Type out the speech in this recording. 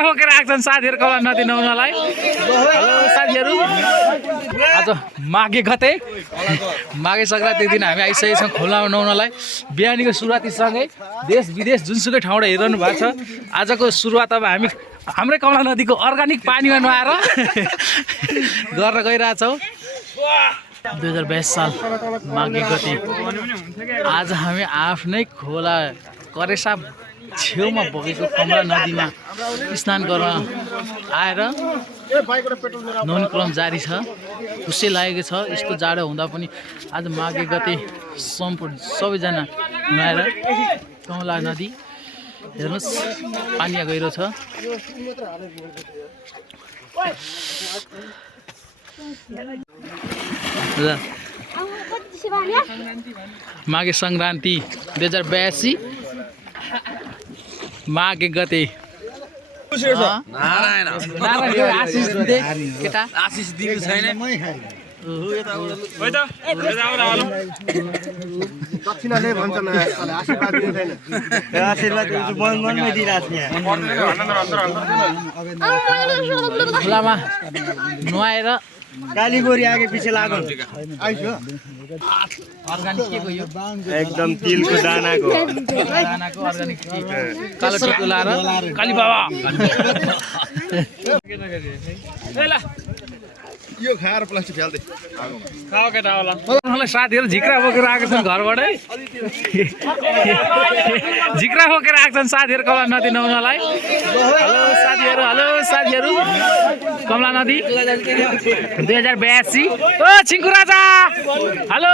बोकेर आएको छन् साथीहरू कमला नदी नुहाउनलाई। हेलो साथीहरू, आज माघे गते माघे सङ्क्रान्तिको दिन हामी आइसकेका छौँ खोलामा नुहाउनलाई। बिहानीको सुरुवातीसँगै देश विदेश जुनसुकै ठाउँबाट हेरिरहनु भएको छ। आजको सुरुवात अब हामी हाम्रै कमला नदीको अर्ग्यानिक पानीमा नुहाएर गर्न गइरहेछौँ। 2022 साल माघे गते आज हामी आफ्नै खोला करेसा छेउमा बगेको कमला नदीमा स्नान गर्न आएर नुहाउने क्रम जारी छ। खुसी लागेको छ यस्तो जाडो हुँदा पनि आज माघे गते सम्पूर्ण सबैजना नुहाएर कमला नदी हेर्नुहोस् पानी गहिरो छ। माघे सङ्क्रान्ति 2082 माघे गते आशिष दिनु छैन दक्षिणाले भन्छन् आशीर्वाद दिनु छैन। आशीर्वाद मनमै दिइरहेको छ। खोलामा नुहाएर कालीगोरी आगे पछि लागो अर्ग्यानिक के को यो एकदम तिलको दानाको अर्ग्यानिक कालो टिको लाएर काली बाबा यो खाएर प्लास्टिक फ्याल्दै मलाई साथीहरू झिक्रा बोकेर आएको छन् घरबाटै झिक्रा बोकेर आएको छन् साथीहरू कमला नदी नुहाउनलाई। हेलो साथीहरू कमला नदी 2082 ओ छिङ्कु राजा हेलो